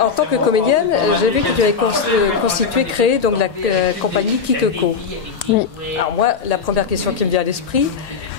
En tant que comédienne, j'ai vu que tu avais créé donc la compagnie Kikeko. Oui. Alors moi, la première question qui me vient à l'esprit,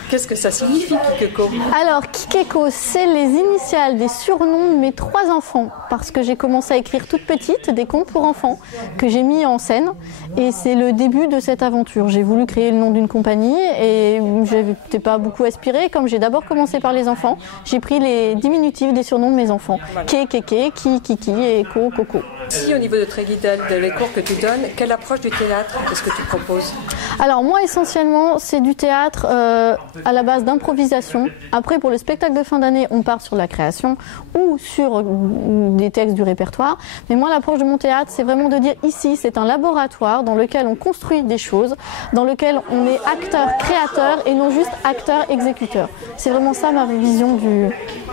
qu'est-ce que ça signifie Kikeko? Alors Kikeko, c'est les initiales des surnoms de mes 3 enfants, parce que j'ai commencé à écrire toute petite des contes pour enfants que j'ai mis en scène, et c'est le début de cette aventure. J'ai voulu créer le nom d'une compagnie et je n'étais pas beaucoup aspirée. Comme j'ai d'abord commencé par les enfants, j'ai pris les diminutifs des surnoms de mes enfants. Ké, Kéké, Ki, Kiki et Ko, Coco. Si au niveau de Tréguidel, les cours que tu donnes, quelle approche du théâtre est-ce que tu proposes? Alors moi essentiellement c'est du théâtre à la base d'improvisation. Après pour le spectacle de fin d'année on part sur la création ou sur des textes du répertoire. Mais moi l'approche de mon théâtre c'est vraiment de dire ici c'est un laboratoire dans lequel on construit des choses, dans lequel on est acteur, créateur et non juste acteur, exécuteur. C'est vraiment ça ma vision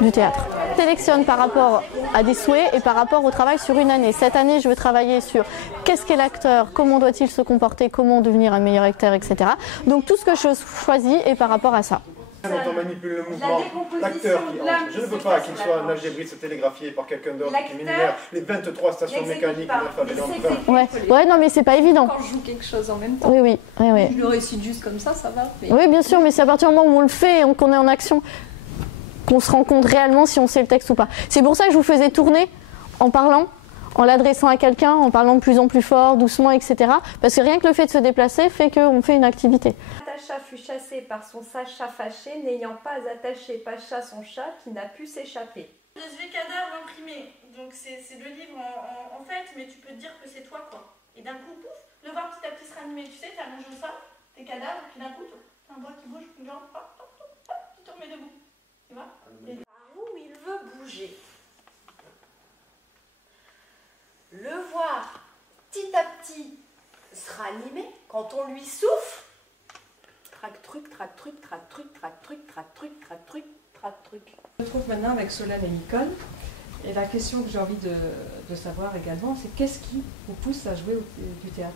du théâtre. Je sélectionne par rapport à des souhaits et par rapport au travail sur une année. Cette année, je veux travailler sur qu'est-ce qu'est l'acteur, comment doit-il se comporter, comment devenir un meilleur acteur, etc. Donc tout ce que je choisis est par rapport à ça. Quand on manipule le mouvement, l'acteur qui entre, je ne veux pas qu'il soit un algébriste télégraphié par quelqu'un d'autre qui m'énumère les 23 stations mécaniques de l'alphabet lambda. Ouais, non mais c'est pas évident. Quand je joue quelque chose en même temps. Oui. Je le récite juste comme ça va. Mais... Oui, bien sûr, mais c'est à partir du moment où on le fait et qu'on est en action qu'on se rend compte réellement si on sait le texte ou pas. C'est pour ça que je vous faisais tourner en parlant, en l'adressant à quelqu'un, en parlant de plus en plus fort, doucement, etc. Parce que rien que le fait de se déplacer fait qu'on fait une activité. Natacha fut chassée par son Sacha fâché, n'ayant pas attaché Pacha son chat qui n'a pu s'échapper. Je suis cadavre imprimé, donc c'est le livre en fait, mais tu peux te dire que c'est toi quoi. Et d'un coup, pouf, le voir petit à petit se ranimer, tu sais, t'as mangé ça, t'es cadavre, puis d'un coup, t'as un bras qui bouge, une jambe, hop, tu te remets debout. Tu vois? Par où il veut bouger. Le voir petit à petit se ranimer quand on lui souffle. Trac truc, trac truc, trac truc, trac truc, trac truc, trac truc, trac truc. Je me trouve maintenant avec Solène et Nicole. Et la question que j'ai envie de savoir également, c'est qu'est-ce qui vous pousse à jouer du théâtre?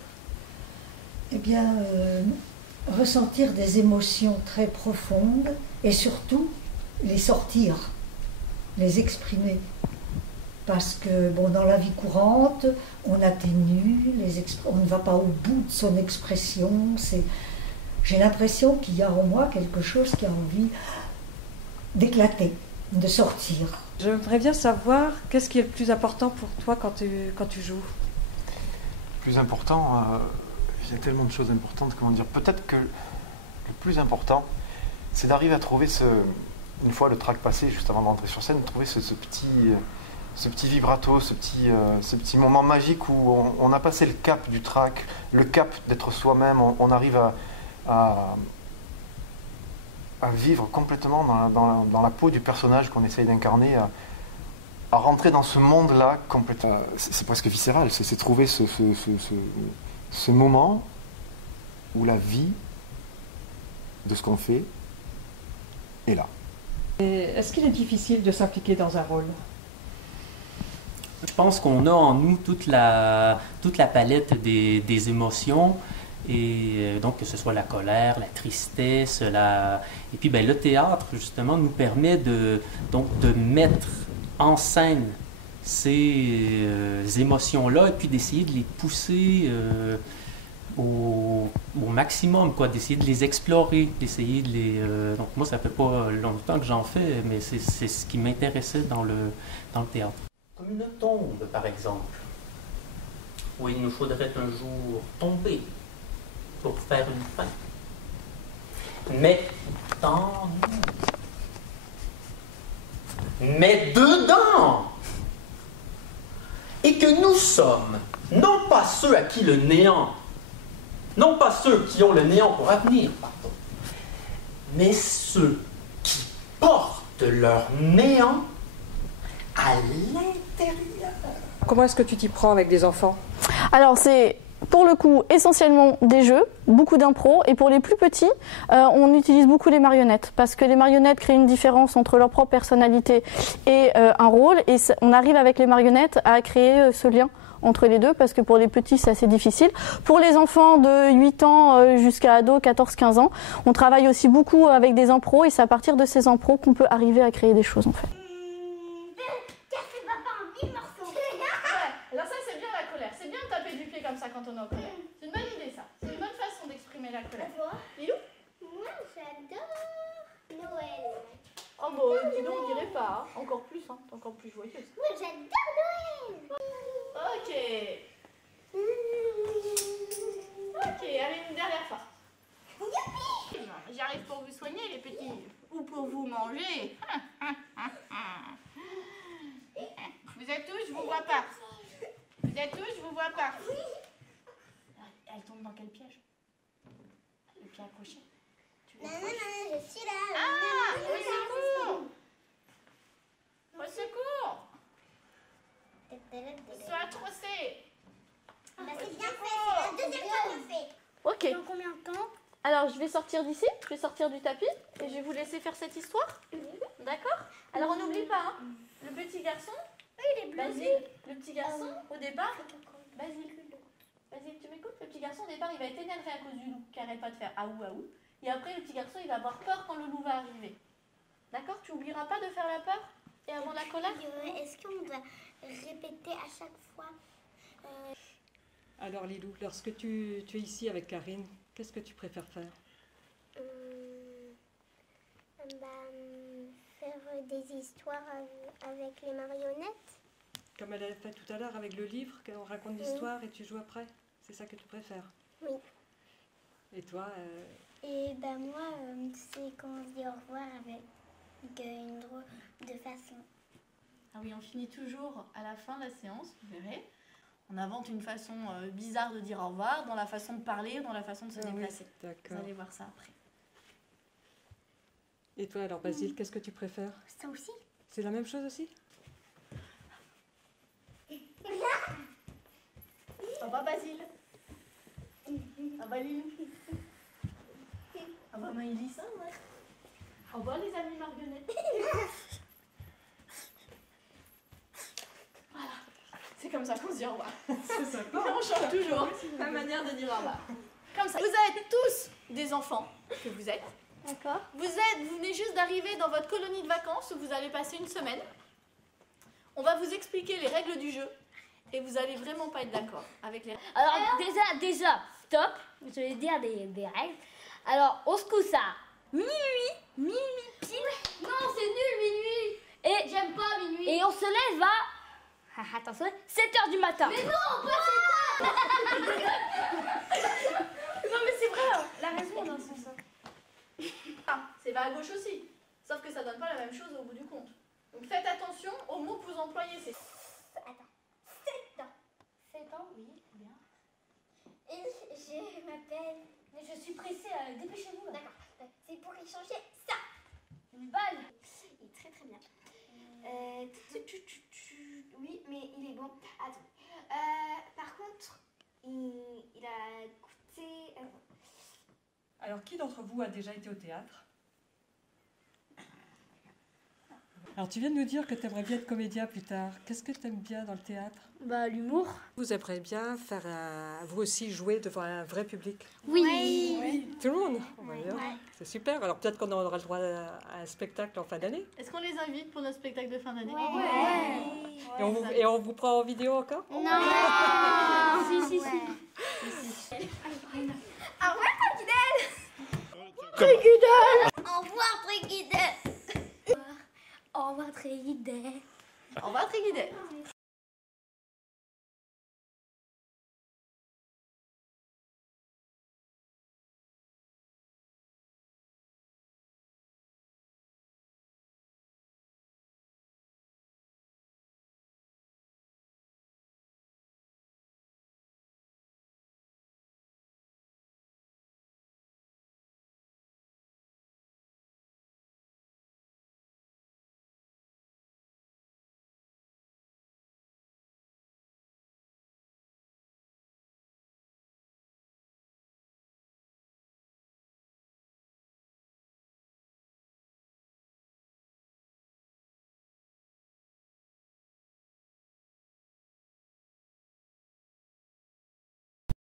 Eh bien, ressentir des émotions très profondes et surtout les sortir, les exprimer. Parce que bon, dans la vie courante, on atténue, on ne va pas au bout de son expression. J'ai l'impression qu'il y a en moi quelque chose qui a envie d'éclater, de sortir. J'aimerais bien savoir qu'est-ce qui est le plus important pour toi quand tu joues. Le plus important, il y a tellement de choses importantes, comment dire. Peut-être que le plus important, c'est d'arriver à trouver une fois le track passé, juste avant d'entrer sur scène, de trouver ce petit vibrato, ce petit moment magique où on a passé le cap du track, le cap d'être soi-même, on arrive à vivre complètement dans la peau du personnage qu'on essaye d'incarner, à rentrer dans ce monde-là complètement. C'est presque viscéral, c'est trouver ce moment où la vie de ce qu'on fait est là. Est-ce qu'il est difficile de s'impliquer dans un rôle? Je pense qu'on a en nous toute la palette des émotions, et donc que ce soit la colère, la tristesse, et puis le théâtre justement nous permet de mettre en scène ces émotions-là et puis d'essayer de les pousser au maximum, quoi, d'essayer de les explorer, d'essayer de les... Donc moi, ça fait pas longtemps que j'en fais, mais c'est ce qui m'intéressait dans le théâtre. Comme une tombe, par exemple, où il nous faudrait un jour tomber pour faire une fin. Mais dans nous, mais dedans, et que nous sommes, non pas ceux à qui le néant, non pas ceux qui ont le néant pour avenir, pardon, mais ceux qui portent leur néant à l'intérieur. Comment est-ce que tu t'y prends avec des enfants? Alors c'est pour le coup essentiellement des jeux, beaucoup d'impro, et pour les plus petits, on utilise beaucoup les marionnettes, parce que les marionnettes créent une différence entre leur propre personnalité et un rôle, et on arrive avec les marionnettes à créer ce lien entre les deux, parce que pour les petits c'est assez difficile. Pour les enfants de 8 ans jusqu'à ados 14-15 ans, on travaille aussi beaucoup avec des impros, et c'est à partir de ces impros qu'on peut arriver à créer des choses en fait. la colère. Toi? Lilou? Moi, j'adore Noël. Oh bah dis donc, on dirait pas. Hein. Encore plus, hein. T'es encore plus joyeuse. Moi, j'adore Noël. Ok. Ok, allez, une dernière fois. J'arrive pour vous soigner, les petits. Ou pour vous manger. Vous êtes où? Je vous vois pas. Vous êtes où? Je vous vois pas. Elle tombe dans quel piège? Le pied accroché. Tu Non, non, non, je suis là. Ah! Au secours! Au secours! Sois atrocé! Bah, c'est bien fait, c'est la deuxième fois qu'on fait. Ok. Dans combien de temps? Alors, je vais sortir d'ici, je vais sortir du tapis et je vais vous laisser faire cette histoire. D'accord? Alors, on n'oublie pas, hein, le petit garçon, Basile, le petit garçon, au départ, Basile, tu m'écoutes? Le petit garçon, au départ, il va être énervé à cause du loup qui n'arrête pas de faire aou aou. Et après, le petit garçon, il va avoir peur quand le loup va arriver. D'accord? Tu n'oublieras pas de faire la peur et avant la colère? Est-ce qu'on doit répéter à chaque fois? Alors Lilou, lorsque tu es ici avec Karine, qu'est-ce que tu préfères faire? Faire des histoires avec les marionnettes. Comme elle a fait tout à l'heure avec le livre, qu'on raconte l'histoire et tu joues après. C'est ça que tu préfères? Oui. Et toi Et moi, c'est quand on se dit au revoir avec une drôle de façon. Ah oui, on finit toujours à la fin de la séance, vous verrez. On invente une façon bizarre de dire au revoir, dans la façon de parler, dans la façon de se déplacer. Oui, Vous allez voir ça après. Et toi alors Basile, qu'est-ce que tu préfères? Ça aussi? C'est la même chose aussi? Au revoir Basile. Au revoir Lilou. Au revoir Maëlys. Au revoir les amis marionnettes. Voilà. C'est comme ça qu'on se dit au revoir. C'est sympa. On change toujours la manière de dire au revoir. Comme ça. Vous êtes tous des enfants que vous êtes. D'accord. Vous venez juste d'arriver dans votre colonie de vacances où vous allez passer une semaine. On va vous expliquer les règles du jeu et vous allez vraiment pas être d'accord avec les règles. Alors déjà, stop, je vais dire des règles. Alors, on se couche à minuit pile. Non, c'est nul, minuit. Et J'aime pas minuit. Et on se lève à, attention, 7h du matin. Mais non, pas Non mais c'est vrai, la raison dans ce sens. Ah, c'est vers à gauche aussi, sauf que ça donne pas la même chose au bout du compte. Donc faites attention aux mots que vous employez. Attends, 7 ans. 7 ans, oui, bien. Et je m'appelle... Mais je suis pressée, dépêchez-vous là. D'accord, c'est pour échanger ça. Une balle. Il est très très bien. Oui, mais il est bon. Attends. Par contre, il a coûté... Alors qui d'entre vous a déjà été au théâtre? Alors tu viens de nous dire que tu aimerais bien être comédien plus tard. Qu'est-ce que tu aimes bien dans le théâtre? Bah, l'humour. Vous aimeriez bien faire vous aussi jouer devant un vrai public? Oui. Tout le monde? C'est super. Alors peut-être qu'on aura le droit à un spectacle en fin d'année. Est-ce qu'on les invite pour notre spectacle de fin d'année? Et on vous prend en vidéo encore? Non. Si. Au revoir, Triguidel. Au revoir, Triguidel. Au revoir, Triguidel. Au revoir Triguidel.